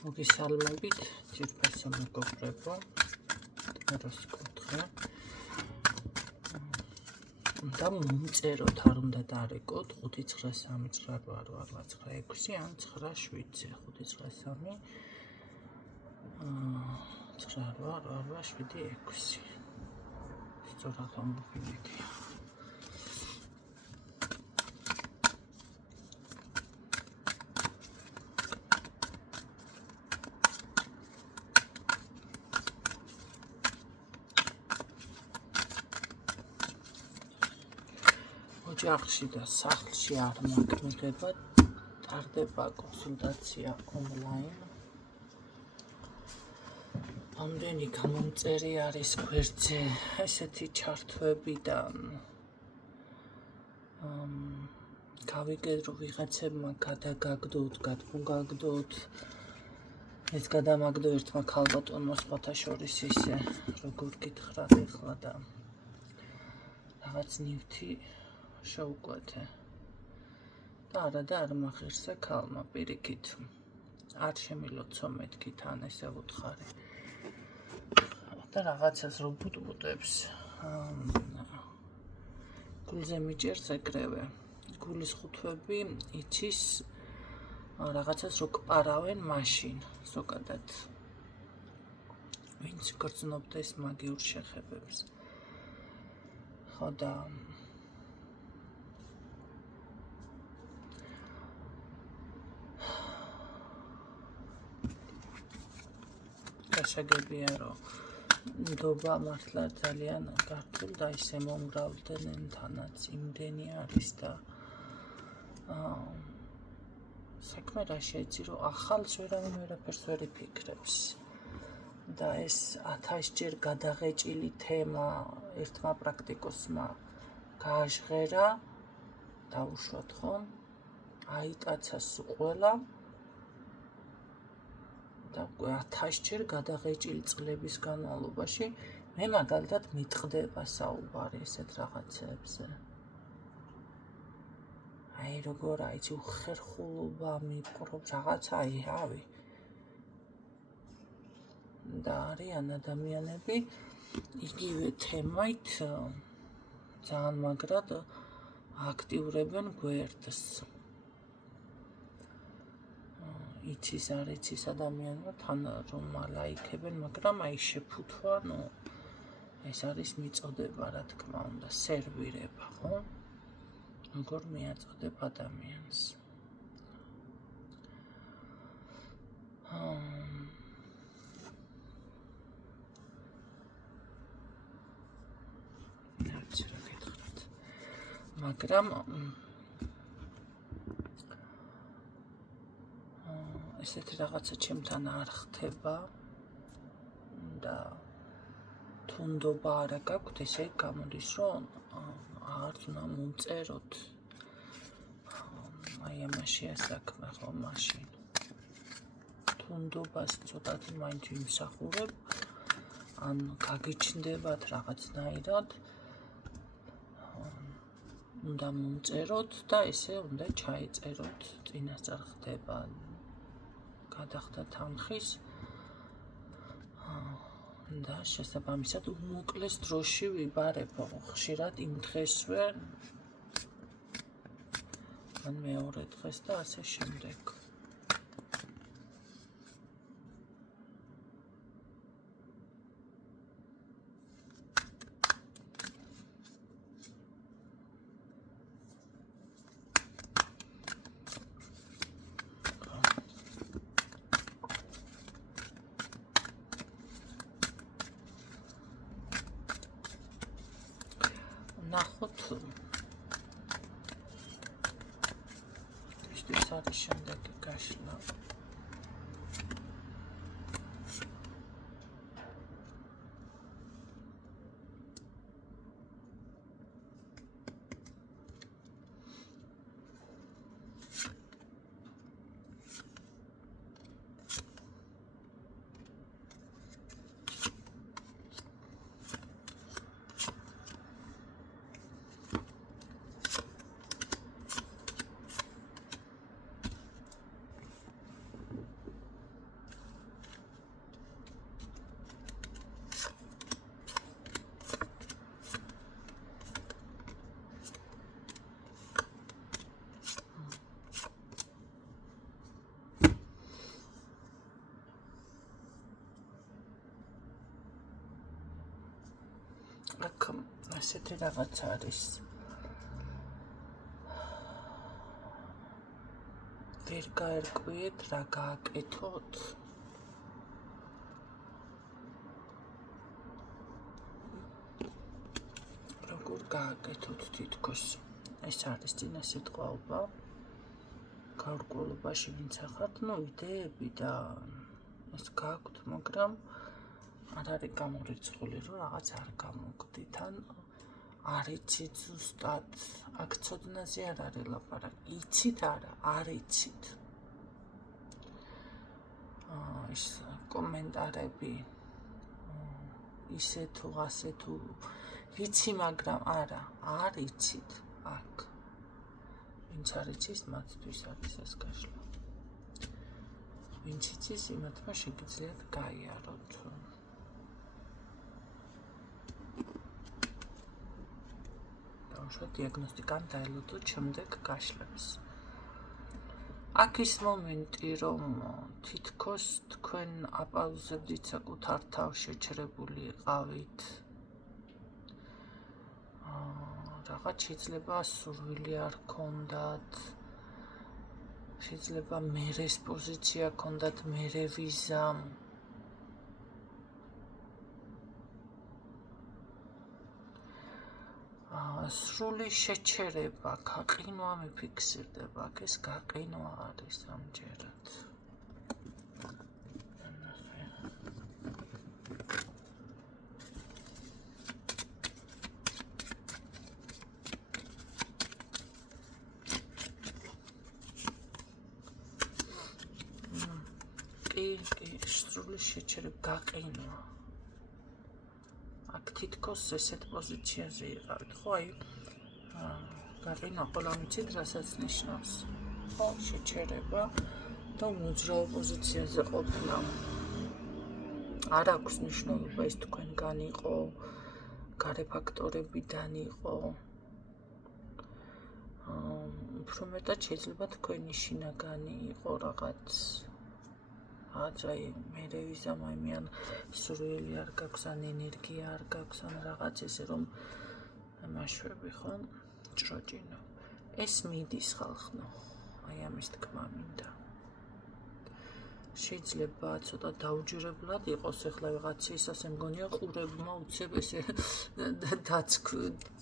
მოგესალმებით, ძირფესო მეგობრებო, ტეროს კუთხე. და მომწეროთ, არ უნდა დარეკოთ 5938886 ან 97 593 8886. სწორად ამოვიდია. ოჯახში და სახლში არ მოგება, ტარდება კონსულტაცია ონლაინ. ამდენი გამომწერი არის გვერდზე ესეთი ჩართვებიდან. გავიგეთ, რომ ვიღაცებმა გადაგაგდოთ, გადმოგაგდოთ. ეს გადამაგდო ერთმა ქალბატონმა სხვათა შორის ისე, როგორ გითხრათ ახლა და რაღაც ნივთი შეუკვეთე. და არ მახირსა ქალმა პირიქით. არ შემილოცო მეთქი თან ესე უთხარი. და რაღაცას რო ბუტბუტებს. გულზე მიჭერს ეგრევე. გულის ხუთვები იცის რაღაცას რო კპარავენ მაშინ, ზოგადად. ვინც გრძნობდეს მაგიურ შეხებებს. ხო და გასაგებია, რომ ნდობა მართლა ძალიან გართულ და ისე მომგრალდნენ თანაც იმდენი არის და საქმე რა შეიცი, რომ ახალს ვერავინ ვერაფერს ვერ იფიქრებს. და ეს 1000 ჯერ გადაღეჭილი თემა ერთმა პრაქტიკოსმა გააჟღერა, დაუშვათ ხომ, აიტაცა ყველა და 1000 ჯერ გადაღეჭილი წლების განმავლობაში მე მაგალითად მიტყდება საუბარი ესეთ რაღაცებზე. აი როგორ აიცი უხერხულობა მიპყრობ რაღაცა რავი. და არიან ადამიანები იგივე თემით ძალიან მაგრად აქტიურებენ გვერდს. იცის არ იცის ადამიანმა თან რომ ლაიქებენ, მაგრამ აი შეფუთვა, ეს არის მიწოდება, რა თქმა უნდა, სერვირება, ხო? როგორ მიაწოდებ ადამიანს. მაგრამ ესეთი რაღაცა ჩემთან არ ხდება და თუნდობა არა გაქვთ, ესე გამოდის, რომ არც უნდა მომწეროთ. აი ამაშია საქმე, ხო, მაშინ. თუნდობას ცოტათი მაინც ვიმსახურებ, ან გაგიჩნდებათ რაღაცნაირად, უნდა მომწეროთ და ესე უნდა ჩაიწეროთ, წინასწარ ხდება გადახდა თანხის და შესაბამისად უმოკლეს დროში ვიბარებო, ხშირად იმ დღესვე, ან მეორე დღეს და ასე შემდეგ. ნახოთ ის არის შემდეგი გაშლა. აქ ასეთი რაღაც არის. ვერ გაერკვიეთ რა გააკეთოთ. როგორ გააკეთოთ თითქოს. ეს არის წინა სიტყვაობა. გაურკვევლობაში ვინც ახართ, იდეები და ეს გააქვთ, მაგრამ არ არის გამორიცხული, რომ რაღაც არ გამოგდით, ან არ იცით ზუსტად, აქ ცოდნაზე არ არის ლაპარაკი, იცით არა, არ იცით. ის კომენტარები ისე თუ ასე თუ ვიცი, მაგრამ არა, არ იცით აქ. ვინც არ იცის, მათთვის არის ეს გაშლა. ვინც იცის, იმათმა შეგიძლიათ გაიაროთ. დიაგნოსტიკამ დაელოდოთ შემდეგ გაშლებს. აქ ის მომენტი, რომ თითქოს თქვენ აპაუზებდით საკუთარ თავს, შეჩერებული იყავით. რაღაც შეიძლება სურვილი არ გქონდათ. შეიძლება მერეს პოზიცია გქონდათ, მერე ვიზა. სრული შეჩერება, გაყინვა მიფიქსირდება, ეს გაყინვა არის ამჯერად. კი, სრული შეჩერება, გაყინვა. აქ თითქოს ესეთ პოზიციაზე იყავით, ხო, გაყინვა ყველა ვიცით, რასაც ნიშნავს. ხო, შეჩერება და უმოძრაო პოზიციაზე ყოფნა. არ აქვს მნიშვნელობა ის თქვენგან იყო, გარე ფაქტორებიდან იყო. უფრო მეტად შეიძლება თქვენი შინაგანი იყო რაღაც. მერე ვიზა მაიმიან სურვილი არ გაქვს, ან ენერგია არ გაქვს, ან რაღაც ესე რომ მაშვები ხო ჭროჭინო. ეს მიდის ხალხნო, ამის თქმა მინდა. შეიძლება ცოტა დაუჯერებლად იყოს, ეხლა ვიღაცის ასე მგონია ყურებმა უცებ ესე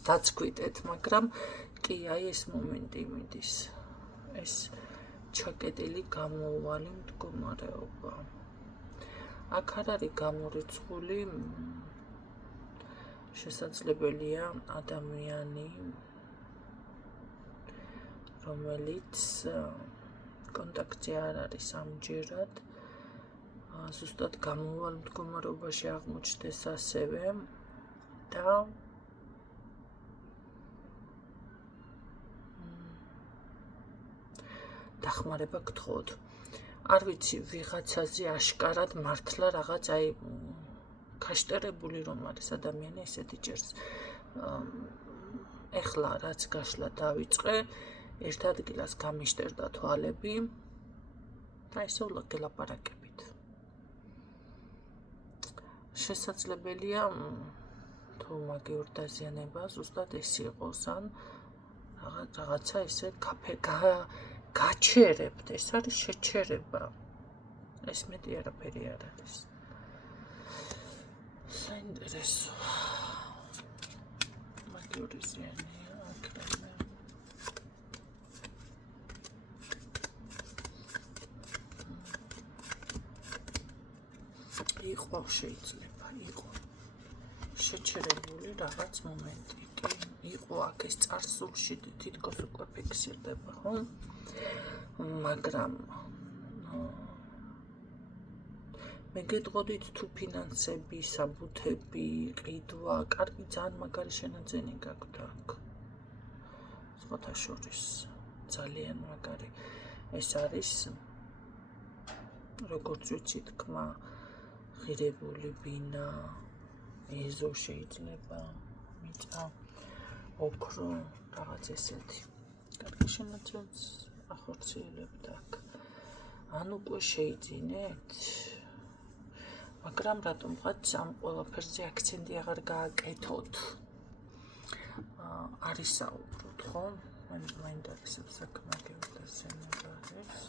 დაცქვიტეთ, მაგრამ კი, ეს მომენტი მიდის. ეს ჩაკეტილი გამოუვალი მდგომარეობა. აქ არ არის გამორიცხული, შესაძლებელია ადამიანი, რომელიც კონტაქტზე არ არის ამჯერად, ზუსტად გამოუვალ მდგომარეობაში აღმოჩნდეს ასევე და დახმარება გთხოვთ. არ ვიცი, ვიღაცაზე აშკარად მართლა რაღაც გაშტერებული რომ არის ადამიანი, ესეთი ჭერს. ეხლა რაც გაშლა დავიწყე, ერთ ადგილას გამიშტერდა თვალები და ისე გელაპარაკებით. შესაძლებელია თუ მაგიურ დაზიანება ზუსტად ეს იყოს, ან რაღაცა ესე გაჩერებთ, ეს არის შეჩერება. ეს მეტი არაფერი არ არის. საინტერესო. მაგიური ზიანია აქრამე. იყო შეიძლება, იყო შეჩერებული რაღაც მომენტი. იყო აქ ეს წარსულში თითქოს უკვე ფიქსირდება, ხო? მაგრამ მე გეტყოდით თუ ფინანსები, საბუთები, ყიდვა, კარგი ძალიან მაგარი შენაძენი გაქვთ აქ. სხვათა შორის ძალიან მაგარი. ეს არის როგორც ვიცი თქმა, ღირებული ბინა, ეზო შეიძლება, მიწა, ოქრო, რაღაც ესეთი. კარგი შენაძენს ახორციელებთ აქ. ან უკვე შეიძინეთ? მაგრამ რატომღაც ამ ყველაფერზე აქცენტი აღარ გააკეთოთ. არის საუბრობთ, ხო? მაინტერესებს საქმე გეუბნები სცენარებს.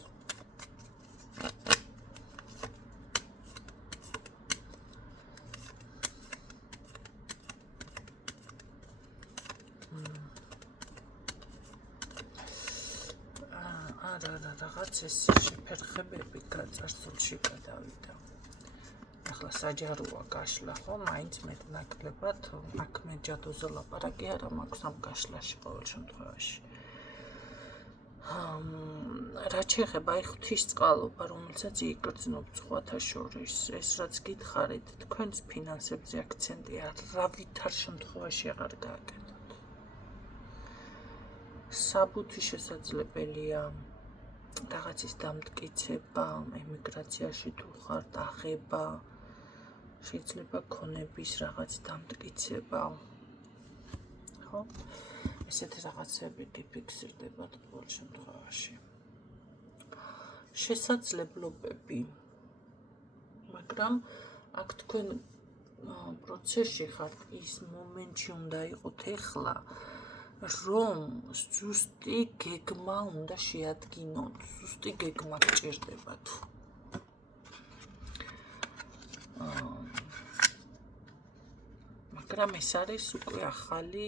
რაღაც ეს შეფერხებები გაწარსულში გადავიდა. ახლა საჯაროა გაშლა, ხო? მაინც მეტნაკლებად აქ მე ჯადოზე ლაპარაკი არა მაქვს ამ გაშლაში ყოველ შემთხვევაში. რაც შეეხება აი ღვთისწყალობა, რომელსაც იგრძნობთ სხვათა შორის, ეს რაც გითხარით, თქვენს ფინანსებზე აქცენტი არავითარ შემთხვევაში აღარ გააკეთოთ. საბუთი შესაძლებელია რაღაცის დამტკიცება, ემიგრაციაში თუ ხართ, აღება, შეიძლება ქონების რაღაც დამტკიცება. ხო? ესეთი რაღაცები გიფიქსირდებათ ყოველ შემთხვევაში. შესაძლებლობები. მაგრამ აქ თქვენ პროცესში ხართ, ის მომენტში უნდა იყოთ ეხლა, რომ ზუსტი გეგმა უნდა შეადგინოთ, ზუსტი გეგმა გჭირდებათ. მაგრამ ეს არის უკვე ახალი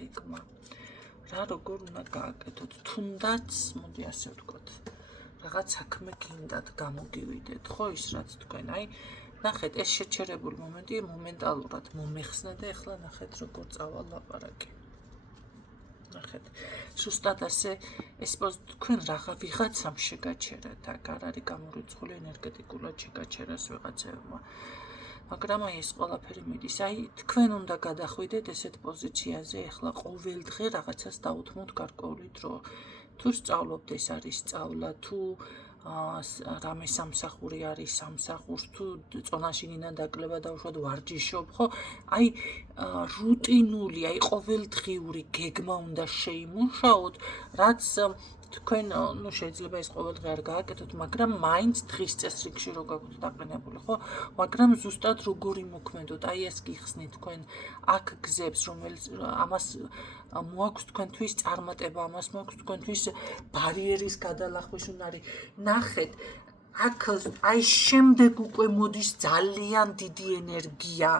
გეგმა. რა როგორ უნდა გააკეთოთ, თუნდაც, მოდი ასე ვთქვათ, რაღაც საქმე გინდათ გამოგივიდეთ, ხო ის რაც თქვენ, აი ნახეთ, ეს შეჩერებული მომენტია, მომენტალურად მომეხსნა და ეხლა ნახეთ როგორ წავალ ლაპარაკი. ნახეთ, ზუსტად ასე ეს თქვენ ვიღაცამ შეგაჩერათ, აქ არ არის გამორიცხული ენერგეტიკულად შეგაჩერას ვიღაცებმა. მაგრამ აი ეს ყველაფერი მიდის, აი თქვენ უნდა გადახვიდეთ ესეთ პოზიციაზე, ეხლა ყოველ დღე რაღაცას დაუთმოთ გარკვეული დრო. თუ სწავლობთ, ეს არის სწავლა, თუ რამე სამსახური არის სამსახურს, თუ წონაში ნინა დაკლება დავუშვათ ვარჯიშობ, ხო? აი რუტინული, აი ყოველდღიური გეგმა უნდა შეიმუშაოთ, რაც თქვენ შეიძლება ეს ყოველდღე არ გააკეთოთ, მაგრამ მაინც დღის წესრიგში რო გაქვთ დაყენებული, ხო? მაგრამ ზუსტად როგორი მოქმედოთ, აი ეს გიხსნით თქვენ აქ გზებს, რომელიც ამას მოაქვს თქვენთვის წარმატება, ამას მოაქვს თქვენთვის ბარიერის გადალახვის უნარი. ნახეთ, აქ აი შემდეგ უკვე მოდის ძალიან დიდი ენერგია.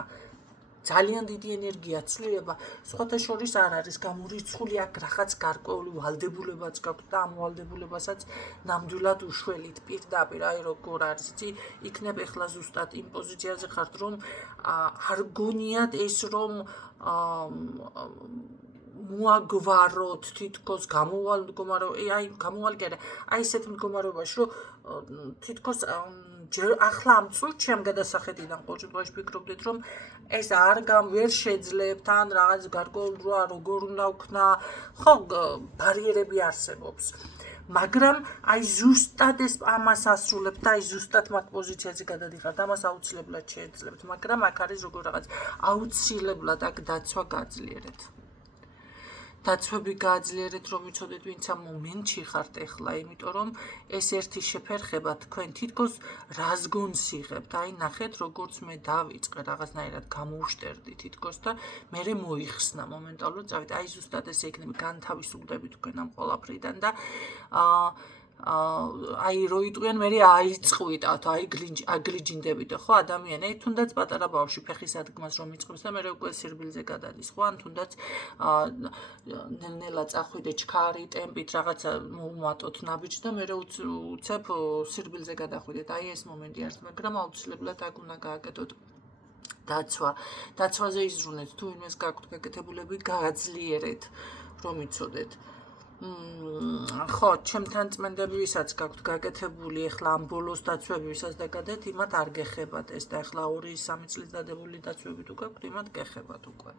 ძალიან დიდი ენერგია ცვლილება, სხვათა შორის არ არის გამორიცხული, აქ რაღაც გარკვეული ვალდებულებაც გაქვთ და ამ ვალდებულებასაც ნამდვილად უშველით პირდაპირ, აი როგორ არის, იცი, იქნებ ეხლა ზუსტად იმ პოზიციაზე ხართ, რომ არ გონიათ ეს, რომ მოაგვაროთ თითქოს გამოვალ მდგომარეობაში, აი ესეთ მდგომარეობაში, რომ თითქოს ახლა ამ წუთში ამ გადასახედიდან ყოველ შემთხვევაში ფიქრობდით, რომ ეს ვერ შეძლებთ, ან რაღაც გარკვეულ როგორ უნდა ვქნა, ხო, ბარიერები არსებობს. მაგრამ აი ზუსტად ეს ამას ასრულებთ და აი ზუსტად მაგ პოზიციაზე გადადიხართ, ამას აუცილებლად შეეძლებთ, მაგრამ აქ არის როგორ რაღაც აუცილებლად აქ დაცვა გააძლიერეთ. დაცვები გააძლიერეთ, რომ იცოდეთ, ვინც ამ მომენტში ხართ ეხლა, იმიტომ რომ ეს ერთი შეფერხება თქვენ თითქოს რას გონსიღებთ, აი ნახეთ, როგორც მე დავიწყე რაღაცნაირად გამოვშტერდი თითქოს და მერე მოიხსნა მომენტალურად, წავით, აი ზუსტად ესე იქნება, განთავისუფლდებით თქვენ ამ ყველაფრიდან და აი რო იტყვიან, მერე აიწყვიტათ, აი აგლიჯინდებით, ხო, ადამიანი, აი თუნდაც პატარა ბავშვი ფეხის ადგმას რომ იწყებს და მერე უკვე სირბილზე გადადის, ხო, ან თუნდაც ნელ-ნელა წახვიდე ჩქარი ტემპით რაღაცა მოუმატოთ ნაბიჯს და მერე უცებ სირბილზე გადახვიდეთ, აი ეს მომენტი არის, მაგრამ აუცილებლად აქ უნდა გააკეთოთ დაცვაზე იზრუნეთ, თუ იმეს გაქვთ გაკეთებულები, გააძლიერეთ, რომ იცოდეთ. ხო, ჩემთან წმენდები ვისაც გაქვთ გაკეთებული, ეხლა ამ ბოლოს დაცვები ვისაც დაგადეთ, იმათ არ გეხებათ ეს და ეხლა 2-3 წლის დადებული დაცვები თუ გაქვთ, იმათ გეხებათ უკვე.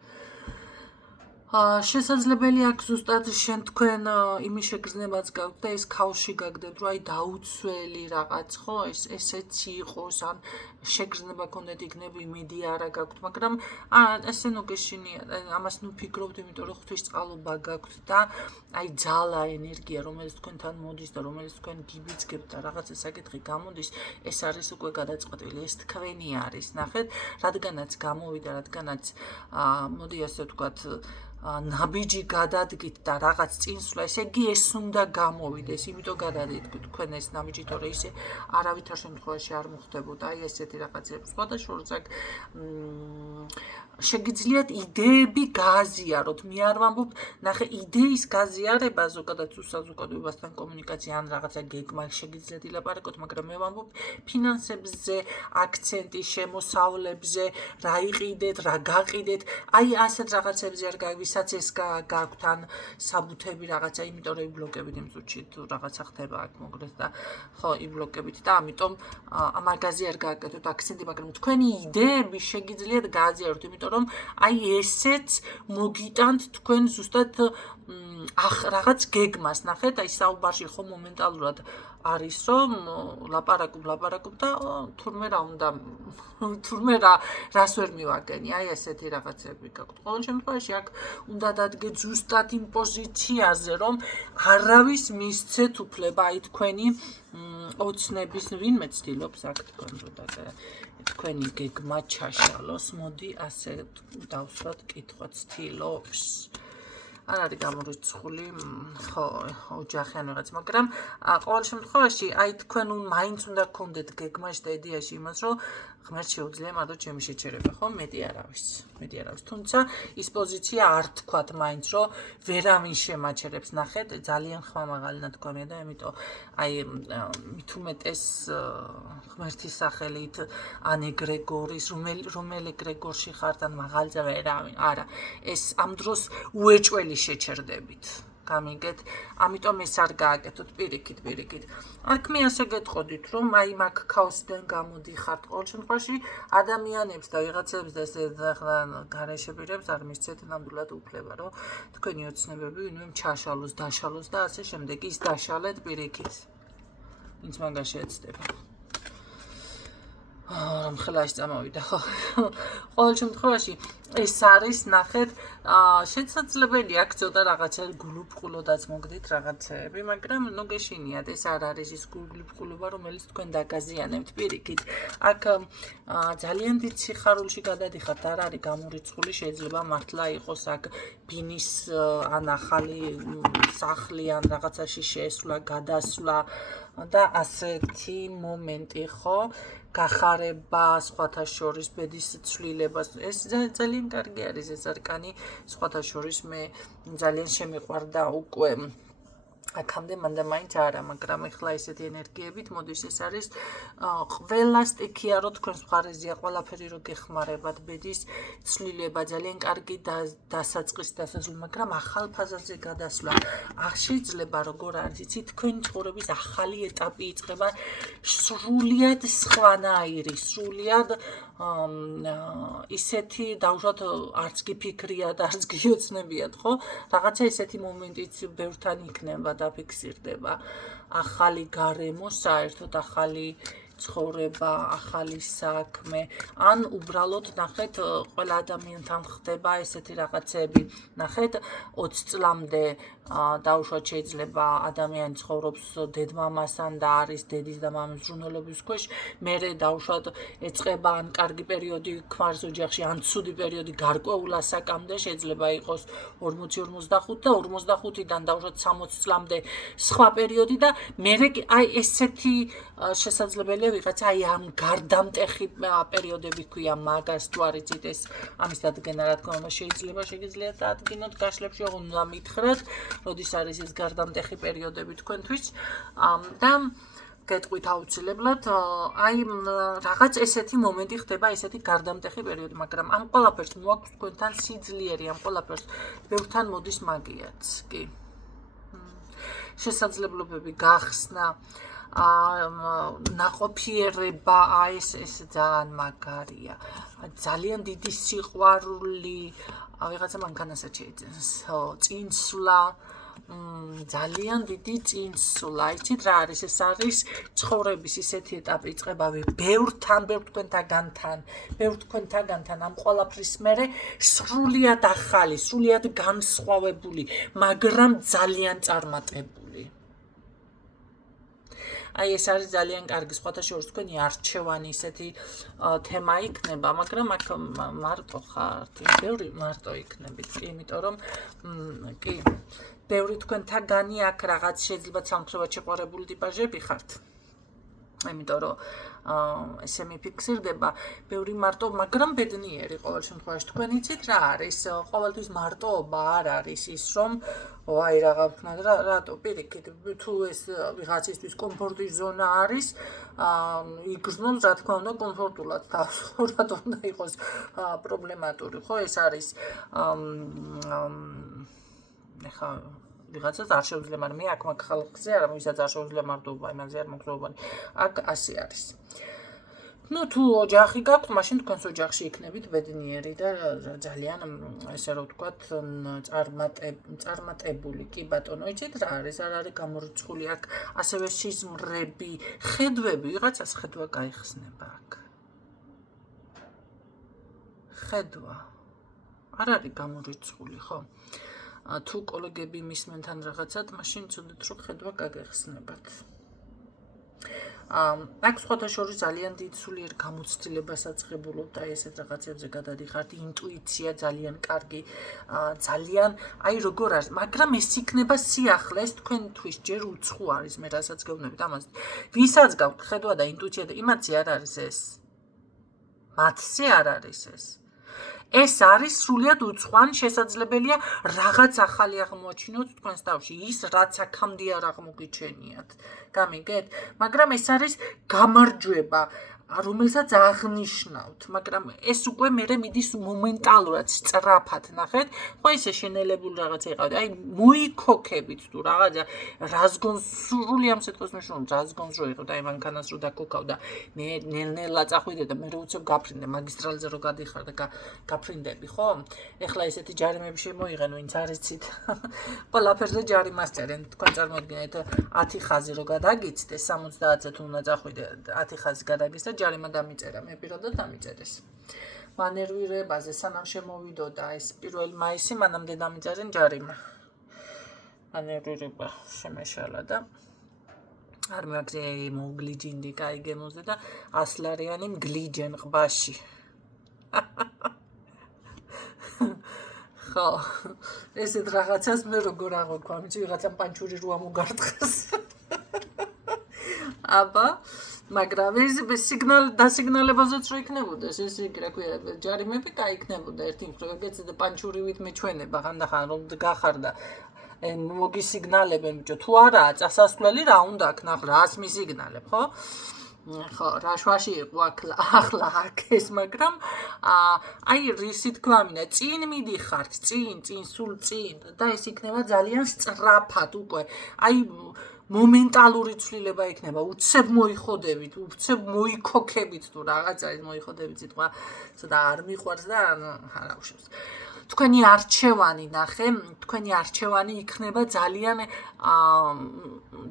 შესაძლებელი აქვს ზუსტად შენ თქვენ იმის შეგრძნებაც გაქვთ და ეს ქაოსში გაგდებთ, რომ აი დაუცველი რაღაც, ხო, ესეც იყოს, ან შეგრძნება გქონდეთ იქნებ იმედი არა გაქვთ, მაგრამ ესე ნუ გეშინიათ, ამას ნუ ფიქრობთ, იმიტომ რომ ღვთისწყალობა გაქვთ და აი ძალა, ენერგია, რომელიც თქვენთან მოდის და რომელიც თქვენ გიბიძგებთ და რაღაცა საკითხი გამოდის, ეს არის უკვე გადაწყვეტილი, ეს თქვენი არის, ნახეთ, რადგანაც გამოვიდა, რადგანაც მოდი ასე ვთქვათ ნაბიჯი გადადგით და რაღაც წინსვლა, ესე იგი ეს უნდა გამოვიდეს, იმიტომ გადადით თქვენ ეს ნაბიჯი, თორე ისე არავითარ შემთხვევაში არ მოხდებოდა, აი ესეთი რაღაცები. სხვადასხვა შეგიძლიათ იდეები გააზიაროთ, მე არ ვამბობ, ნახე, იდეის გაზიარება ზოგადად საზოგადოებასთან კომუნიკაცია ან რაღაცა გეგმა შეგიძლიათ ილაპარაკოთ, მაგრამ მე ვამბობ ფინანსებზე, აქცენტი, შემოსავლებზე, რა იყიდეთ, რა გაყიდეთ, აი ასეთ რაღაცებზე არ ვისაც ეს გაქვთ ან საბუთები რაღაცა, იმიტომ რომ იბლოკებით იმ წუთში თუ რაღაცა ხდება აქ მოგრეთ და ხო იბლოკებით და ამიტომ ამაგაზე არ გააკეთოთ აქცენტი, მაგრამ თქვენი იდეები შეგიძლიათ გააზიაროთ, იმიტომ რომ აი ესეც მოგიტანთ თქვენ ზუსტად რაღაც გეგმას, ნახეთ, აი საუბარში ხო მომენტალურად არის რომ ლაპარაკობ და თურმე რა უნდა თურმე რას ვერ მივაგენი, აი ესეთი რაღაცები გაქვთ. ყოველ შემთხვევაში აქ უნდა დადგეთ ზუსტად იმ პოზიციაზე, რომ არავის მისცეთ უფლება, აი თქვენი ოცნების ვინმე ცდილობს აქ თქვენი გეგმა ჩაშალოს, მოდი ასე დავსვათ კითხვა, ცდილობს. არ არის გამორიცხული, ხო, ოჯახი ან რაღაც, მაგრამ ყოველ შემთხვევაში აი თქვენ მაინც უნდა გქონდეთ გეგმაში და იდეაში იმას, რომ ღმერთ შეუძლია მარტო ჩემი შეჩერება, ხო, მეტი არავის. თუმცა ის პოზიცია არ თქვათ მაინც, რომ ვერავინ შემაჩერებს, ნახეთ, ძალიან ხმამაღალი ნათქვამია და ამიტომ აი მით უმეტეს ღმერთის სახელით ან ეგრეგორის, რომელი ეგრეგორში ხართ ან მაღალზე ვერავინ, არა, ეს ამ დროს უეჭველი შეჩერდებით. გამიგეთ, ამიტომ ეს არ გააკეთოთ პირიქით. აქ მე ასე გეტყოდით, რომ აი მაგ ქაოსიდან გამოდიხართ, ყოველ შემთხვევაში ადამიანებს და ვიღაცებს და ესე ახლა გარეშეპირებს არ მისცეთ ნამდვილად უფლება, რომ თქვენი ოცნებები ვინმე ჩაშალოს, დაშალოს და ასე შემდეგ. ის დაშალეთ პირიქით. ვინც მაგაში ეცდება. ხელაში წამოვიდა, ხო. ყოველ შემთხვევაში ეს არის, ნახეთ, შესაძლებელია აქ ცოტა რაღაცა გულუბრყულოდაც მოგდით რაღაცეები, მაგრამ ნუ გეშინიათ, ეს არ არის ის გულუბრყულობა, რომელიც თქვენ დაგაზიანებთ პირიქით. აქ ძალიან დიდ სიხარულში გადადიხართ, არ არის გამორიცხული, შეიძლება მართლა იყოს აქ ბინის ან ახალი სახლი ან რაღაცაში შესვლა, გადასვლა და ასეთი მომენტი, ხო? გახარება, სხვათა შორის ბედის ცვლილება, ეს ძალიან კარგი არის ეს არკანი, სხვათა შორის მე ძალიან შემიყვარდა უკვე აქამდე მანდა მაინც არა, მაგრამ ეხლა ესეთი ენერგიებით მოდის, ეს არის ყველა სტიქია, რომ თქვენს მხარეზეა, ყველაფერი რომ გეხმარებათ, ბედის ცვლილება, ძალიან კარგი დასაწყისი, დასასრული, მაგრამ ახალ ფაზაზე გადასვლა შეიძლება როგორ არის, იცი, თქვენი ცხოვრების ახალი ეტაპი იწყება სრულიად სხვანაირი, სრულიად ისეთი დავუშვათ არც კი ფიქრიათ, არც კი ოცნებიათ, ხო? რაღაცა ესეთი მომენტიც ბევრთან იქნება დაფიქსირდება. ახალი გარემო, საერთოდ ახალი ცხოვრება, ახალი საქმე, ან უბრალოდ ნახეთ, ყველა ადამიანთან ხდება ესეთი რაღაცები. ნახეთ, 20 წლამდე დავუშვათ შეიძლება ადამიანი ცხოვრობს დედმამასთან და არის დედის და მამის ზრუნველობის ქვეშ, მერე დავუშვათ ეწყება ან კარგი პერიოდი ქმრის ოჯახში, ან ცუდი პერიოდი გარკვეულ ასაკამდე, შეიძლება იყოს 40-45 და 45-დან დავუშვათ 60 წლამდე სხვა პერიოდი და მერე აი ესეთი შესაძლებელია ვიღაცა აი ამ გარდამტეხი პერიოდები ქვია მაგას თუ არ იცით ეს ამის დადგენა რა თქმა უნდა შეგიძლიათ დადგინოთ გაშლებში უნდა მითხრათ როდის არის ეს გარდამტეხი პერიოდები თქვენთვის და გეტყვით აუცილებლად აი რაღაც ესეთი მომენტი ხდება ესეთი გარდამტეხი პერიოდი მაგრამ ამ ყველაფერს მოაქვს თქვენთან სიძლიერე ამ ყველაფერს ბევრთან მოდის მაგიაც კი შესაძლებლობები გახსნა ნაყოფიერება ეს ძალიან მაგარია ძალიან დიდი სიყვარული ვიღაცა მანქანასაც შეიძენს. წინსვლა ძალიან დიდი წინსვლა. იცით რა არის? ეს არის ცხოვრების ისეთი ეტაპი იწყება ბევრ თქვენთაგანთან ამ ყველაფრის მერე სრულიად ახალი, სრულიად განსხვავებული, მაგრამ ძალიან წარმატებული. აი ეს არის ძალიან კარგი, სხვათა შორის თქვენი არჩევანი ისეთი თემა იქნება, მაგრამ აქ მარტო ხართ, ბევრი მარტო იქნებით, კი, იმიტომ რომ კი, ბევრი თქვენთაგანი აქ რაღაც შეიძლება სამხრებად შეყვარებული ტიპაჟები ხართ. იმიტომ რომ ესე მიფიქსირდება ბევრი მარტო, მაგრამ ბედნიერი ყოველ შემთხვევაში. თქვენ იცით რა არის? ყოველთვის მარტოობა არ არის ის, რომ აი რაღა ვქნათ, რატო პირიქით, თუ ეს ვიღაცისთვის კომფორტის ზონა არის, იგრძნობს რა თქმა უნდა კომფორტულად თავს, რატო უნდა იყოს პრობლემატური, ხო? ეს არის ეხლა ვიღაცას არ შეუძლია, მაგრამ მე აქ მაგ ხალხზე არა, ვისაც არ შეუძლია მარტოობა, იმაზე არ მოგზაურობანი. აქ ასე არის. თუ ოჯახი გაქვთ, მაშინ თქვენს ოჯახში იქნებით ბედნიერი და ძალიან ესე რომ ვთქვათ, წარმატებული. კი ბატონო, იცით რა არის? არ არის გამორიცხული აქ ასევე სიზმრები, ხედვები, ვიღაცას ხედვა გაიხსნება აქ. ხედვა არ არის გამორიცხული, ხო? თუ კოლეგები მისმენ თან რაღაცად, მაშინ ცუდით რომ ხედვა გაგეხსნებათ. აქ სხვათა შორის ძალიან დიდ სულიერ გამოცდილებას აწყებულობთ, აი ესეთ რაღაცებზე გადადიხართ, ინტუიცია ძალიან კარგი, ძალიან, აი როგორ არის, მაგრამ ეს იქნება სიახლე, ეს თქვენთვის ჯერ უცხო არის, მე რასაც გეუბნებით ამაზე. ვისაც გაქვთ ხედვა და ინტუიცია და იმათზე არ არის ეს. მათზე არ არის ეს. ეს არის სრულიად უცხო, ან შესაძლებელია რაღაც ახალი აღმოაჩინოთ თქვენს თავში, ის რაც აქამდე არ აღმოგიჩენიათ. გამიგეთ? მაგრამ ეს არის გამარჯვება, რომელსაც აღნიშნავთ, მაგრამ ეს უკვე მერე მიდის მომენტალურად, სწრაფად, ნახეთ? ხო ისე შენელებული რაღაცა იყავდა, აი მოიქოქებით თუ რაღაცა, რაზგონს სრული ამ სიტყვის მნიშვნელობით, რაზგონს რო იყავდა, აი მანქანას რო დაკოქავდა, მე ნელ-ნელა წახვიდე და მე უცებ გაფრინდე, მაგისტრალზე რო გადიხარ და გაფრინდები, ხო? ეხლა ესეთი ჯარიმები შემოიღენ, ვინც არიცით. ყველაფერზე ჯარიმას წერენ, თქვენ წარმოიდგინეთ 10 ხაზი რო გადაგიცდე, 70-ზე თუ უნდა წახვიდე, 10 ხაზი გადაგიცდე, ჯარიმა დამიწერა, მე პირადად დამიწერეს. მანერვირებაზე სანამ შემოვიდოდა ეს 1 მაისი, მანამდე დამიწერენ ჯარიმა. მანერვირება შემეშალა და არ მაგზე მოგლიჯინდი, კაი გემოზე და 100 ლარიანი მგლიჯენ ყბაში. ხო, ესეთ რაღაცას მე როგორ აღვქვა, მიცი ვიღაცამ პანჩური რო ამოგარტყეს. აბა, მაგრამ ეს დასიგნალებაზეც რო იქნებოდეს, ეს რა ქვია, ჯარიმები გაიქნებოდა ერთი მხრივ, ეგეც და პანჩურივით მეჩვენება, ხანდახან რომ გახარ და მოგისიგნალებენ, ბიჭო, თუ არაა წასასვლელი, რა უნდა აქ ნახ, რას მისიგნალებ, ხო? ხო, რა შვაში იყო ახლა აქ ეს, მაგრამ აი რისი თქვა მინდა, წინ მიდიხართ, სულ წინ და ეს იქნება ძალიან სწრაფად უკვე. აი მომენტალური ცვლილება იქნება, უცებ მოიხოდებით, უცებ მოიქოქებით თუ რაღაცა ის მოიხოდებით სიტყვა, ცოტა არ მიყვარს და არა უშავს. თქვენი არჩევანი ნახე, თქვენი არჩევანი იქნება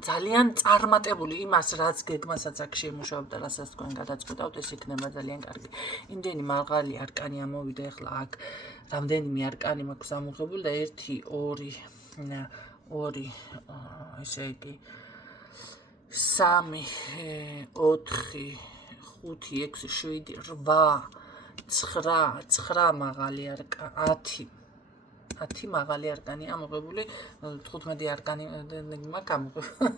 ძალიან წარმატებული იმას, რაც გეგმასაც აქ შემუშავებთ და რასაც თქვენ გადაწყვეტავთ, ეს იქნება ძალიან კარგი. იმდენი მაღალი არკანი ამოვიდა ახლა აქ, რამდენიმე არკანი მაქვს ამოღებული და 1, 2, ესე იგი 3, 4, 5, 6, 7, 8, 9 მაღალი არკანი, 10 მაღალი არკანი ამოღებული, 15 არკანი მაქვს ამოღებული.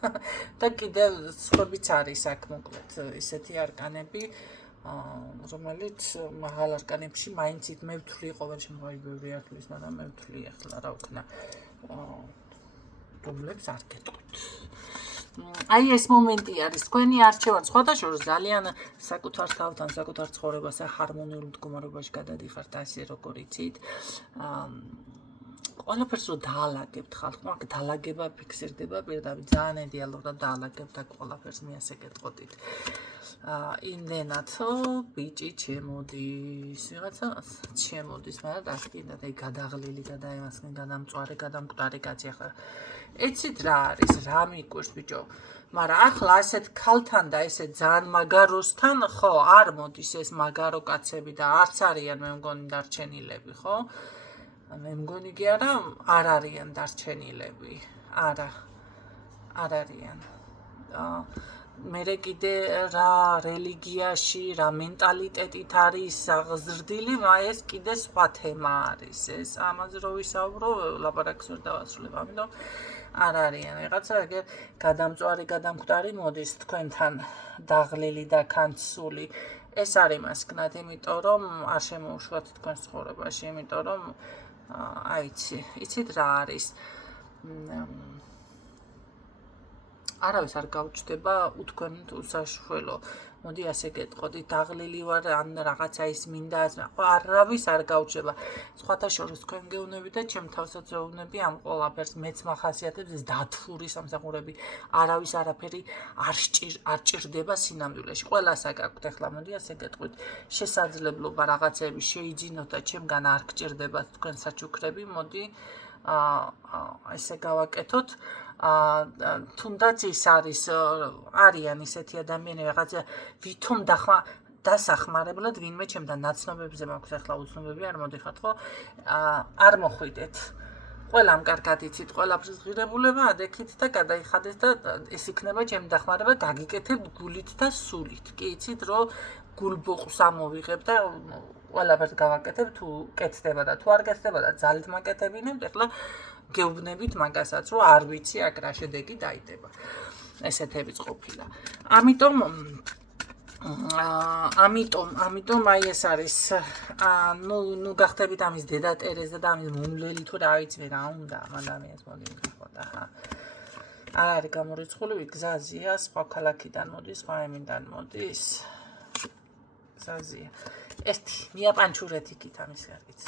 და კიდევ სხვებიც არის აქ მოკლედ ისეთი არკანები, რომელიც მაღალ არკანებში მაინც იქ მე ვთვლი ყოველ შემთხვევაში ბევრი არქივის, მაგრამ მე ვთვლი ახლა რა ვქნა. პრობლემს არ გეტყვით. აი ეს მომენტი არის თქვენი არჩევანი, სხვათა შორის ძალიან საკუთარ თავთან, საკუთარ ცხოვრებასა ჰარმონიულ მდგომარეობაში გადადიხართ, ასე როგორ იცით. ყველაფერს რო დაალაგებთ ხალხმა, აქ დაალაგება ფიქსირდება პირდაპირ, ძალიან იდეალურად დაალაგებთ აქ ყველაფერს, მე ასე გეტყოდით. იმდენად ბიჭი ჩემოდის, ვიღაცა ჩემოდის, მაგრამ დასკინდა და გადაღლილი გადაემასკენ გადამწვარი გადამკვდარი კაცი ახლა. ეცით რა არის, რა მიკვირს ბიჭო. მაგრამ ახლა ასეთ ქალთან და ესე ძალიან მაგაროსთან ხო არ მოდის ეს მაგარო კაცები და არც არიან მე მგონი დარჩენილები, ხო? მე მგონი კი არა, არ არიან დარჩენილები. არა. არ არიან. მერე კიდე რა რელიგიაში, რა მენტალიტეტით არის აღზრდილი, ეს კიდე სხვა თემა არის. ეს ამაზე რო ვისაუბრო, ლაპარაკს ვერ დავასრულებ, ამიტომ არ არიან. ვიღაცა ეგ გადამწვარი, გადამკვდარი მოდის თქვენთან დაღლილი და კანცული. ეს არის მასკნად, იმიტომ რომ არ შემოუშვათ თქვენს ცხოვრებაში, იმიტომ რომ იცით რა არის. არავის არ გაუჩნდება უთქვენთ უსაშველო. მოდი ასე გეტყოდი, დაღლილი ვარ, ან რაღაცა ის მინდა, არავის არ გაუჩნდება. სხვათა შორის თქვენ გეუბნები და ჩემ თავსაც ვეუბნები ამ ყველაფერს, მეც მახასიათებს ეს დათვური სამსახურები. არავის არაფერი არ ჭირდება სინამდვილეში. ყველას აქვს ახლა, მოდი ასე გეტყვით. შესაძლებლობა რაღაცები შეიძინოთ და ჩემგან არ გჭირდებათ თქვენ საჩუქრები, მოდი ესე გავაკეთოთ. თუნდაც ის არიან ისეთი ადამიანები, რაღაცა ვითომ დასახმარებლად ვინმე ჩემთან ნაცნობებზე მაქვს ახლა უცნობები არ მოდიხართ, ხო? არ მოხვიდეთ. ყველამ კარგად იცით, ყველაფრის ღირებულება ადექით და გადაიხადეთ და ეს იქნება ჩემი დახმარება, გაგიკეთებთ გულით და სულით. კი იცით, რომ გულბოყს ამოვიღებ და ყველაფერს გავაკეთებ, თუ კეთდება და თუ არ კეთდება და ძალით მაკეთებინებთ, ახლა გეუბნებით მაგასაც, რომ არ ვიცი აქ რა შედეგი დაიდება. ესეთებიც ყოფილა. ამიტომ აი ეს არის, ნუ გახდებით ამის დედა ტერეზა და ამის მომვლელი თუ რა ვიცი მე რა უნდა ამ ადამიანს მოდი მიხოდა. არ არის გამორიცხული, გზაზია, სხვა ქალაქიდან მოდის, სხვა ემინდან მოდის. გზაზია. ერთი მიაპანჩურეთ იქით ამის გარეთ.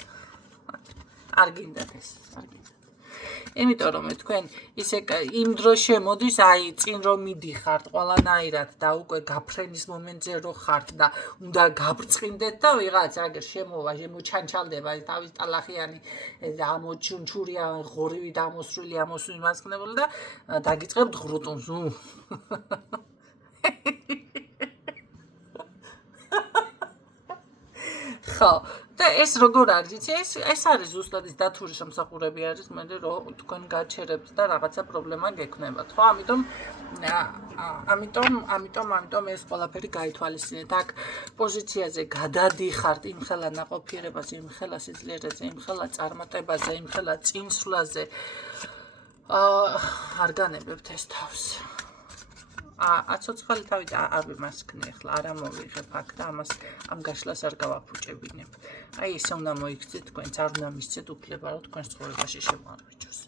არ გინდათ ეს, არ გინდათ. იმიტომ რომ თქვენ ისე იმ დროს შემოდის, აი წინ რომ მიდიხართ ყველანაირად და უკვე გაფრენის მომენტზე რო ხართ და უნდა გაბრწყინდეთ და ვიღაც აგერ შემოჩანჩალდება თავის ტალახიანი და ამოჩუნჩურია ღორივი დამოსრული ამოსული მასკნებული და დაგიწყებთ ღრუტუნს. ხო და ეს როგორ არის იცი ეს არის ზუსტად ის დათვური სამსახურები არის მე რომ თქვენ გაჩერებთ და რაღაცა პრობლემა გექნებათ ხო ამიტომ ეს ყველაფერი გაითვალისწინეთ აქ პოზიციაზე გადადიხართ იმ ხელა ნაყოფიერებაზე იმ ხელა სიძლიერეზე იმ ხელა წარმატებაზე იმ ხელა წინსვლაზე არ განებებთ ეს თავს აცოცხალი თავით არ ვიმასქნე ახლა არ ამოვიღებ აქ და ამას ამ გაშლას არ გავაფუჭებინებ. აი ესე უნდა მოიქცეთ თქვენც არ უნდა მისცეთ უფლება რომ თქვენს ცხოვრებაში შემოარჩიოს.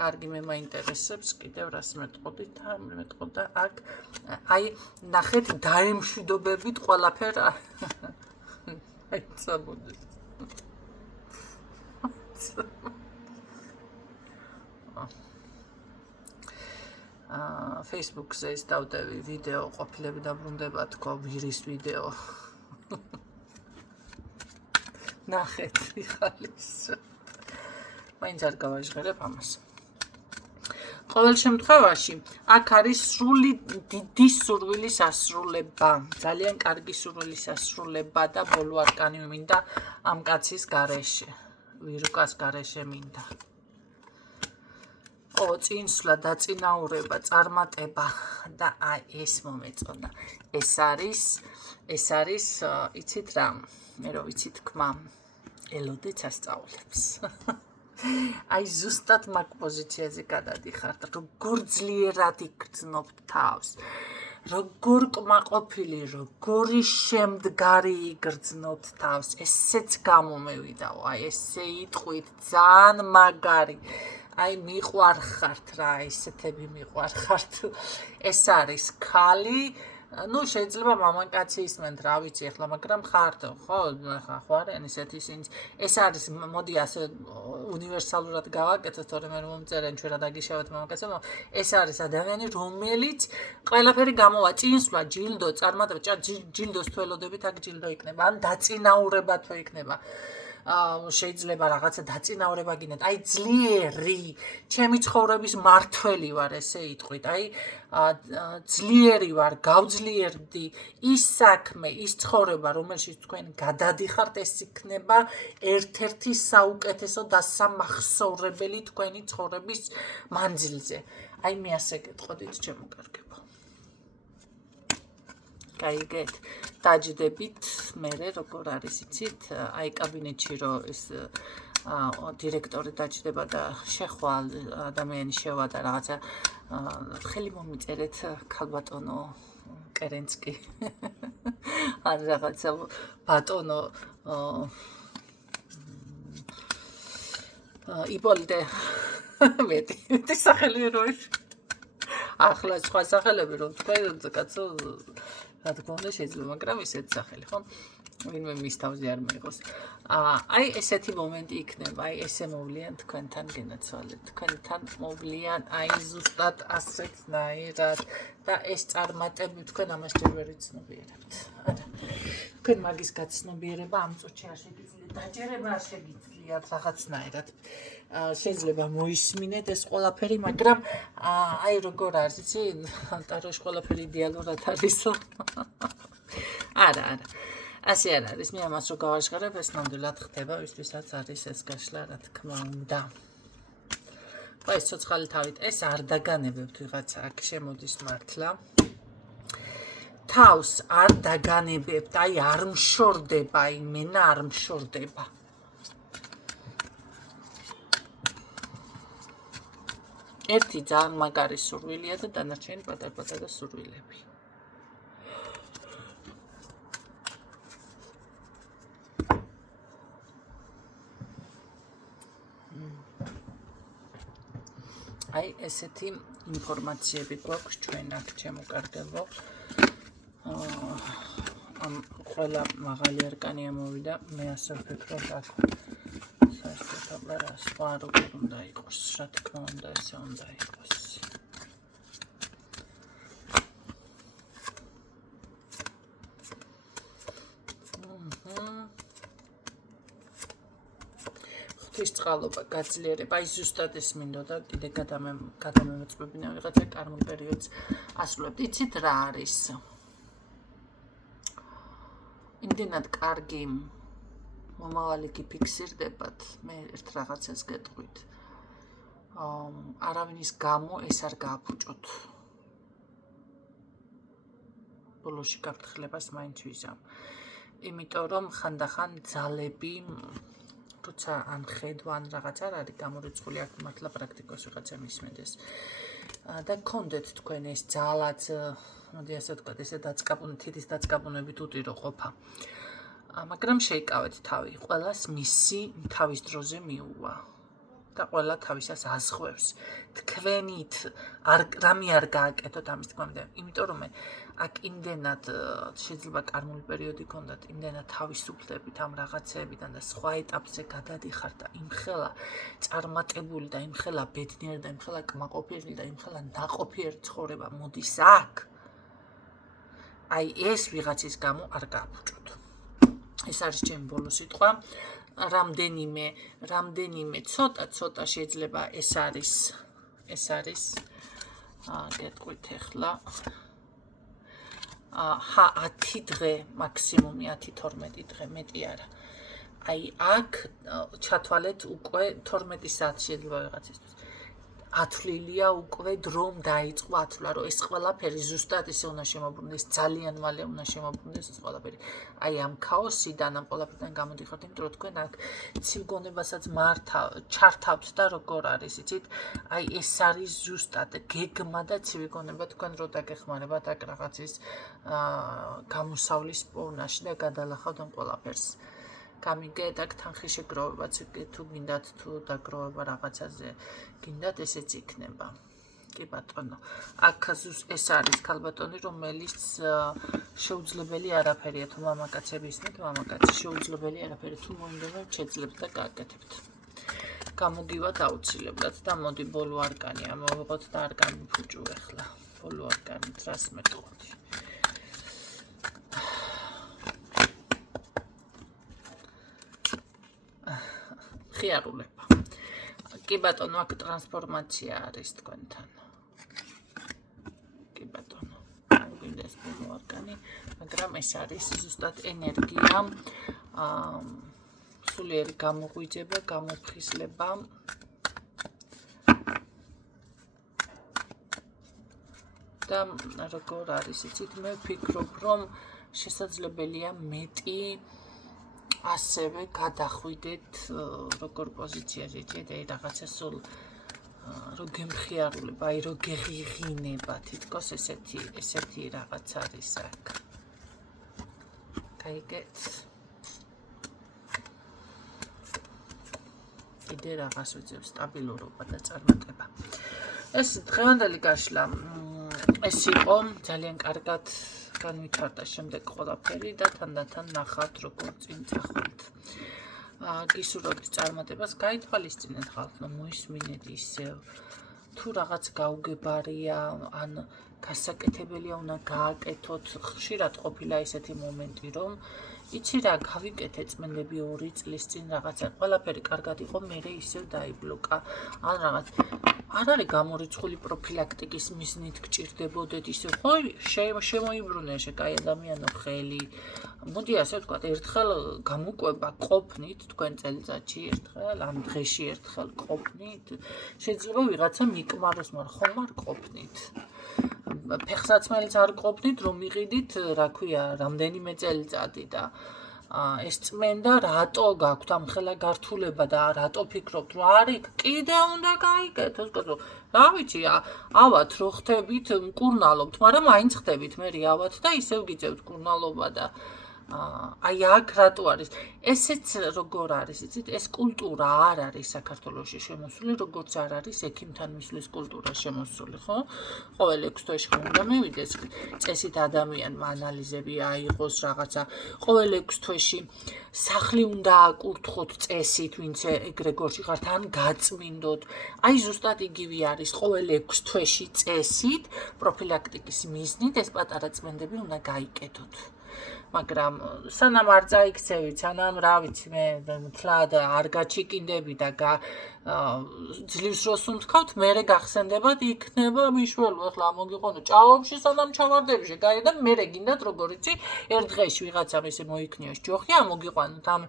კარგი მე მაინტერესებს კიდევ რას მეტყოდით და მეტყოდა აქ აი ნახეთ დაემშვიდობებით ყველაფერ აი წამოდეთ. Facebook-ზე ის დავდევი ვიდეო ყოფილები დაბრუნდება თქო ვირის ვიდეო ნახეთ ხალის მაინც არ გავაჟღერებ ამას ყოველ შემთხვევაში აქ არის სრული დიდი სურვილის ასრულება ძალიან კარგი სურვილის ასრულება და ბოლო არკანი მინდა ამ კაცის გარეშე ვირუკას გარეშე მინდა წინსვლა დაწინაურება წარმატება და აი ეს მომეწონა ეს არის იცით რა მე რო ვიცი თქმა ელოდეც ასწავლებს აი ზუსტად მაგ პოზიციაზე გადადიხართ როგორ ძლიერად იგრძნობთ თავს როგორ კმაყოფილი როგორი შემდგარი იგრძნობთ თავს ესეც გამომევიდაო აი ესე იტყვით ძალიან მაგარი აი მიყვარხართ რა ესეთები მიყვარხართ ეს არის ქალი ნუ შეიძლება მამაკაცი ისმენთ, რა ვიცი, ახლა, მაგრამ ხართ, ხო, ხო არიან ისეთი ისინი. ეს არის, მოდი ასე უნივერსალურად გავაკეთოთ, თორემ რომ მომწერენ ჩვენ რა დაგიშავეთ მამაკაცებმა. ეს არის ადამიანი, რომელიც ყველაფერი გამოვა, წინსვლა, ჯილდო, წარმატება, ჯილდოს თველოდებით აქ ჯილდო იქნება, ან დაწინაურება თუ იქნება. შეიძლება რაღაცა დაწინაურება გინდათ, აი ძლიერი, ჩემი ცხოვრების მართველი ვარ, ესე იტყვით, აი ძლიერი ვარ, გავძლიერდი, ის საქმე, ის ცხოვრება, რომელშიც თქვენ გადადიხართ, ეს იქნება ერთ-ერთი საუკეთესო დასამახსოვრებელი თქვენი ცხოვრების მანძილზე. აი მე ასე გეტყოდით, ჩემო კარგებო. გაიგეთ, დაჯდებით, მე როგორ არის იცით, აი კაბინეტში რომ ეს დირექტორი დაჯდება და შეხვალ ადამიანი შევა და რაღაცა ხელი მომიწერეთ ქალბატონო კერენცკი ან რაღაცა ბატონო იპოლიტე მეტი სახელი რო ახლა სხვა სახელები რომ თქვენ კაცო რა თქმა უნდა შეიძლება, მაგრამ ესეთ სახელი, ხო? ვინმე მის თავზე არ მიიღოს. აი ესეთი მომენტი იქნება, აი ესე მოვლიან თქვენთან გენაცვალეთ. თქვენთან მოვლიან აი ზუსტად ასეთნაირად და ეს წარმატები თქვენ ამას ჯერ ვერ იცნობიერებთ. არა. თქვენ მაგის გაცნობიერება ამ წუთში არ შეგიძლიათ, დაჯერება არ შეგიძლიათ რაღაცნაირად. შეიძლება მოისმინეთ ეს ყველაფერი, მაგრამ აი როგორ არის, იცი, ტაროში ყველაფერი იდეალურად არისო. არა. ასე არ არის, მე ამას რო გავაშკარებ, ეს ნამდვილად ხდება, ვისთვისაც არის ეს გაშლა, რა თქმა უნდა. ხო, ეს ცოცხალი თავით, ეს არ დაგანებებთ ვიღაცა აქ შემოდის მართლა. თავს არ დაგანებებთ, აი არ მშორდება, იმენა არ მშორდება. ერთი ძალიან მაგარი სურვილია და დანარჩენი პატარ-პატარა სურვილები. აი ესეთი ინფორმაციები გვაქვს ჩვენ აქ, ჩემო კარგებო. ამ ყველა მაღალი არკანი ამოვიდა, მე ასე ვფიქრობ აქ. საერთოდ რა სხვა როგორ უნდა იყოს, რა თქმა უნდა ესე უნდა იყოს. ღვთისწყალობა, გაძლიერება, აი ზუსტად ეს მინდოდა, კიდე გადამემოწმებინა ვიღაცა კარმულ პერიოდს ასრულებთ. იცით რა არის? იმდენად კარგი მომავალი გიფიქსირდებათ, მე ერთ რაღაცას გეტყვით. არავინის გამო ეს არ გააფუჭოთ. ბოლოში გაფრთხილებას მაინც ვიზამ. იმიტომ რომ ხანდახან ძალები როცა ან ხედვა ან რაღაც არ არის გამორიცხული, აქ მართლა პრაქტიკოს ვიღაცა მისმენდეს. და გქონდეთ თქვენ ეს ძალაც, მოდი ასე ვთქვათ, ესე თითის დაწყაბუნებით უტირო ყოფა. მაგრამ შეიკავეთ თავი, ყველას მისი თავის დროზე მიუვა და ყველა თავისას აზღვევს. თქვენით რამე არ გააკეთოთ ამის თქმა უნდა, იმიტომ რომ აქ იმდენად შეიძლება კარმული პერიოდი გქონდათ, იმდენად თავისუფლდებით ამ რაღაცეებიდან და სხვა ეტაპზე გადადიხართ და იმხელა წარმატებული და იმხელა ბედნიერი და იმხელა კმაყოფილი და იმხელა ნაყოფიერი ცხოვრება მოდის აქ. აი ეს ვიღაცის გამო არ გააფუჭოთ. ეს არის ჩემი ბოლო სიტყვა. რამდენიმე ცოტა შეიძლება ეს არის გეტყვით ახლა 10 დღე მაქსიმუმი 10-12 დღე მეტი არა. აი აქ ჩათვალეთ უკვე 12 საათი შეიძლება ვიღაცისთვის. ათვლილია უკვე დრომ დაიწყო ათვლა, რომ ეს ყველაფერი ზუსტად ისე უნდა შემოbrunდეს, ძალიან მალე უნდა შემოbrunდეს ეს ყველაფერი. აი ამ ქაოსიდან, ამ ყველაფერიდან გამოდიხართ, იმიტომ რომ თქვენ აქ ცივგონებასაც ჩართავთ და როგორ არის, იცით? აი ეს არის ზუსტად გეგმა და ცივგონება თქვენ რო დაგეხმარებათ აქ რაღაცის გამოსავლის პოვნაში და გადალახავთ ამ ყველაფერს. გამიგეთ აქ თანხი შეგროვებაც თუ გინდათ თუ დაგროვება რაღაცაზე გინდათ ესეც იქნება. კი ბატონო. აქ ეს არის ქალბატონი, რომელიც შეუძლებელი არაფერია თუ მამაკაცები ისმით, მამაკაცი შეუძლებელი არაფერი თუ მოინდომებთ, შეძლებთ და გააკეთებთ. გამოგივათ აუცილებლად და მოდი ბოლო არკანი ამოვიღოთ და არკანი ფუჭუ ახლა. ბოლო არკანით რას მეტყოდი. ხიარულება. კი ბატონო, აქ ტრანსფორმაცია არის თქვენთან. კი ბატონო. გვინდეს ბოლო არკანი, მაგრამ ეს არის ზუსტად ენერგია, სულიერი გამოღვიძება, გამოფხიზლება. და როგორ არის იცით, მე ვფიქრობ, რომ შესაძლებელია მეტი ასევე გადახვიდეთ როგორ პოზიციაში ჯედი რაღაცა სულ რო გემხიარულება, აი რო გეღიღინება, თითქოს ესეთი რაღაც არის აქ. გაიგეთ? კიდე რაღაც უძებს სტაბილურობა და წარმატება. ეს დღევანდელი გაშლა ეს იყო ძალიან კარგად განვითარდა შემდეგ ყველაფერი და თანდათან ნახავთ როგორ წინ წახვით. გისურვებთ წარმატებას, გაითვალისწინეთ ხალხო, მოისმინეთ ისევ თუ რაღაც გაუგებარია, ან გასაკეთებელია უნდა გააკეთოთ. ხშირად ყოფილა ესეთი მომენტი, რომ იცი რა, გავიკეთე წმენდები 2 წლის წინ რაღაცა, ყველაფერი კარგად იყო, მერე ისევ დაიბლოკა. ან რაღაც არ არის გამორიცხული პროფილაქტიკის მიზნით გჭირდებოდეთ ისევ, ხო, შემოიბრუნე კაი ადამიანო ხელი. მოდი ასე ვთქვათ, ერთხელ გამოკვება ყოფნით თქვენ წელიწადში ერთხელ, ან დღეში ერთხელ ყოფნით. შეიძლება ვიღაცა მიკმაროს, მაგრამ ხომ არ ყოფნით. ფეხსაცმელიც არ ყოფნით, რომ მიყიდით, რა ქვია, რამდენიმე წელიწადი და ეს წმენდა რატო გაქვთ ამ ხელა გართულება და რატო ფიქრობთ, რომ არის კიდე უნდა გაიგეთოს, კაცო. რა ვიცი, ავად რო ხთებით, მკურნალობთ, მაგრამ მაინც ხთებით, მე ავად და ისევ გიწევთ მკურნალობა და აი აქ რატო არის? ესეც როგორ არის, იცით, ეს კულტურა არ არის საქართველოში შემოსული, როგორც არ არის ექიმთან მისვლის კულტურა შემოსული, ხო? ყოველ 6 თვეში ხომ უნდა მივიდეს წესით ადამიანმა ანალიზები აიღოს რაღაცა. ყოველ 6 თვეში სახლი უნდა აკურთხოთ წესით, ვინც ეგრეგორში ხართ, ან გაწმინდოთ. აი ზუსტად იგივე არის ყოველ 6 თვეში წესით, პროფილაქტიკის მიზნით ეს პატარა წმენდები უნდა გაიკეთოთ. მაგრამ სანამ არ წაიქცევით, სანამ რა ვიცი მე თლად არ გაჩიკინდები და ძლივს როს უმთქავთ, მერე გახსენდებათ, იქნება მიშველო, ახლა მოგიყვანო ჭაობში, სანამ ჩავარდებში გაი და მერე გინდათ როგორ იცი, ერთ დღეში ვიღაცამ ესე მოიქნიოს ჯოხი, მოგიყვანოთ ამ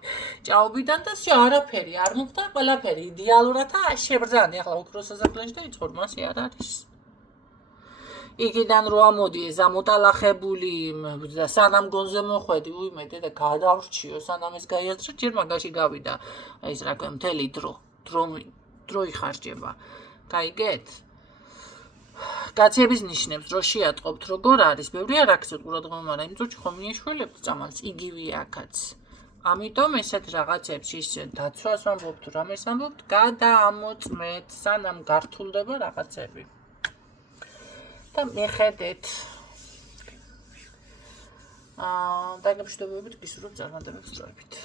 ჭაობიდან და არაფერი არ მოხდა, ყველაფერი იდეალურად და შებრძანი, ახლა ოქროს სასახლეში და იცხოვრო, მასე არ არის. იქიდან რო ამოდი ეს ამოტალახებული და სანამ გონზე მოხვედი, უიმედე და გადავრჩიო, სანამ ეს გაიაზრე, ჯერ მაგაში გავიდა ეს რა ქვია, მთელი დრო იხარჯება. გაიგეთ? კაცების ნიშნებს რო შეატყობთ, როგორ არის, ბევრი არ აქცევთ ყურადღება, მაგრამ იმ წუთში ხომ მიეშველებთ წამალს, იგივეა აქაც. ამიტომ ესეთ რაღაცებს ის დაცვას ვამბობთ, თუ რამეს ვამბობთ, გადაამოწმეთ, სანამ გართულდება რაღაცები. და მიხედეთ. დაგემშვიდობებით, გისურვებთ წარმატებებს დროებით.